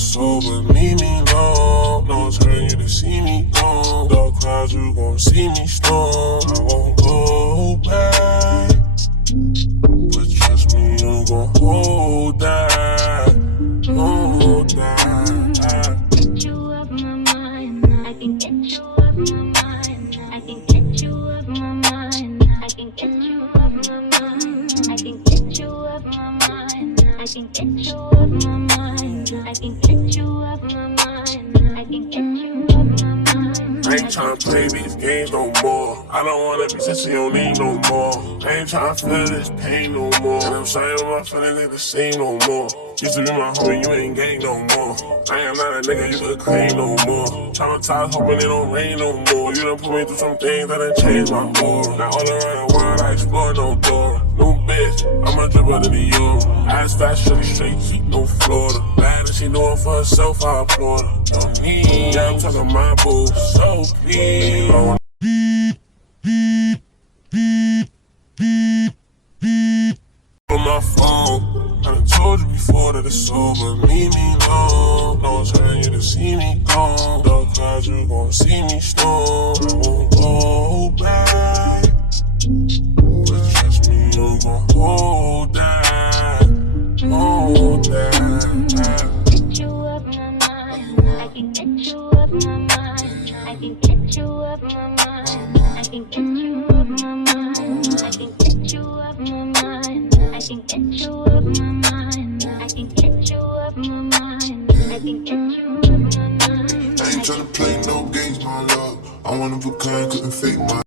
sober, leave me alone. No turn you to see me gone. Dark clouds, you gon' see me storm. I won't go back, but trust me, you gon' hold that, hold that. Get you off my mind. I can get you off my mind. I can get you off my mind. I can get you off my mind. I can get you off my mind. I can get you off my mind. I can get you off my mind. I can get you off my mind. I ain't tryna play these games no more. I don't wanna be since you don't need no more. I ain't tryna feel this pain no more. And I'm sorry when my feelings ain't the same no more. Used to be my homie, you ain't gang no more. I am not a nigga you could claim no more. Traumatized, hoping it don't rain no more. You done put me through some things that done changed my aura. Now all around the world I explore no door. New bitch, I'm a dribble to the euro. Ass fat, shorty straight, keep no Florida. Bad as she doing for herself, I applaud her. Don't need, yeah, I'm talking my boo. So please, Lord. On my phone, I done told you before that it's over, leave me alone. No turn you to see me gone. Dark clouds, you gon' see me storm. I won't go back, but trust me, you gon' hold that, hold that. Get you off my mind. I can get you off my mind. I can get you off my mind. I can get you off my mind. I can get you off my mind. I can get you off my mind. I can get you off my mind. I can get you off my mind. I ain't tryna play no games, my love. I'm one of a kind, couldn't fake my